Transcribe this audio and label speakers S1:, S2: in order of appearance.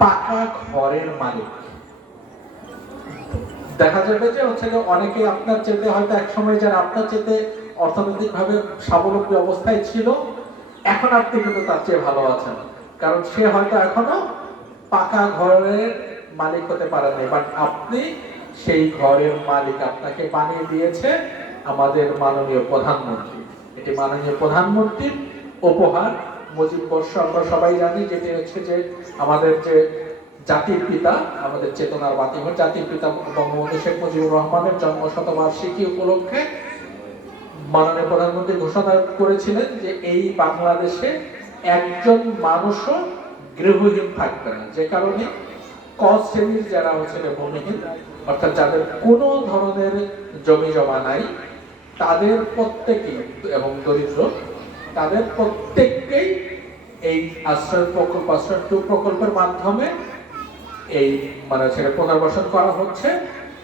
S1: পাকা ঘরের মালিক। দেখা যাবে যে হচ্ছে যে অনেকে আপনার চেতে হয়তো এক সময় যারা আপনার চেতে অর্থনৈতিকভাবে স্বাবলম্বী অবস্থায় ছিল, এখন আপনি কিন্তু তার চেয়ে ভালো আছেন। কারণ সে হয়তো এখনও পাকা ঘরের মালিক হতে পারেনি বাট আপনি সেই ঘরের মালিক। আপনাকে বানিয়ে দিয়েছে আমাদের মাননীয় প্রধানমন্ত্রী। এটি মাননীয় প্রধানমন্ত্রীর উপহার। মুজিব বর্ষ, আমরা সবাই জানি যেটি হচ্ছে যে আমাদের যে জাতির পিতা, আমাদের চেতনার বাতিঘর, জাতির পিতা বঙ্গবন্ধু শেখ মুজিবুর রহমানের জন্ম শতবার্ষিকী উপলক্ষে মাননীয় প্রধানমন্ত্রী ঘোষণা করেছিলেন যে এই বাংলাদেশে একজন মানুষও গৃহহীন থাকবে না। যে কারণে ক শ্রেণির যারা হচ্ছে ভূমিহীন, অর্থাৎ যাদের কোনো ধরনের জমি জমা নাই, তাদের প্রত্যেকেই, এবং দরিদ্র, তাদের প্রত্যেককেই এই আশ্রয় প্রকল্প আশ্রয় টু প্রকল্পের মাধ্যমে এই মানে সেটা পুনর্বাসন করা হচ্ছে।